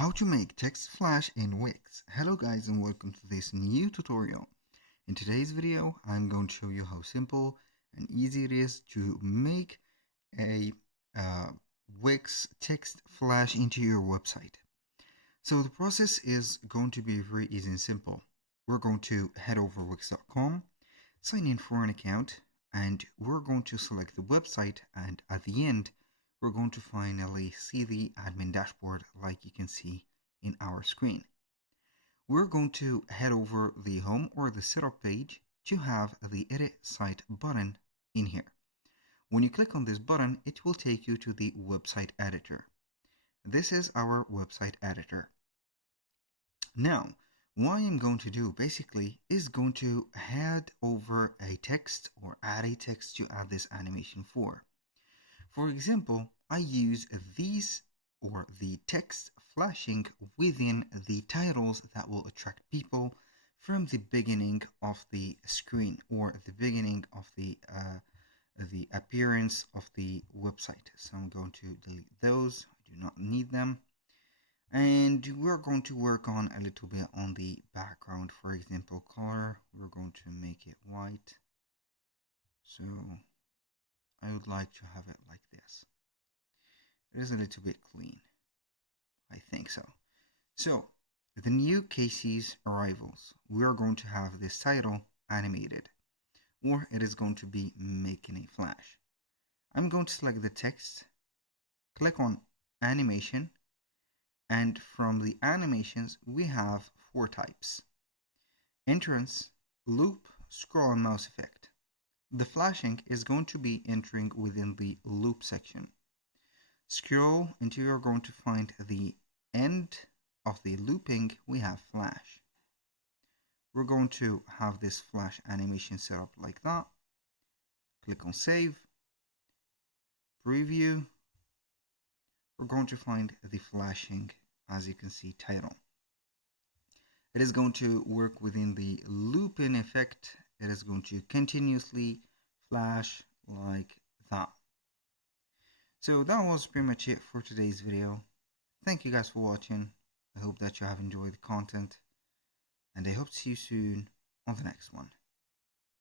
How to make text flash in Wix. Hello guys and welcome to this new tutorial. In today's video I'm going to show you how simple and easy it is to make a Wix text flash into your website. So the process is going to be very easy and simple. We're going to head over wix.com, sign in for an account, and we're going to select the website, and at the end we're going to finally see the admin dashboard like you can see in our screen. We're going to head over the home or the setup page to have the edit site button in here. When you click on this button, it will take you to the website editor. This is our website editor. Now, what I'm going to do basically is going to head over a text or add a text to add this animation for. For example, I use these or the text flashing within the titles that will attract people from the beginning of the screen or the beginning of the appearance of the website. So I'm going to delete those. I do not need them. And we're going to work on a little bit on the background. For example, color, we're going to make it white. So I would like to have it like this. It is a little bit clean. I think so. So the new Casey's arrivals, we are going to have this title animated, or it is going to be making a flash. I'm going to select the text, click on animation, and from the animations we have 4 types: entrance, loop, scroll, and mouse effect. The flashing is going to be entering within the loop section. Scroll until you're going to find the end of the looping, we have flash. We're going to have this flash animation set up like that. Click on save, preview. We're going to find the flashing, as you can see, title. It is going to work within the loop-in effect. It is going to continuously flash like that. So that was pretty much it for today's video. Thank you guys for watching. I hope that you have enjoyed the content, and I hope to see you soon on the next one.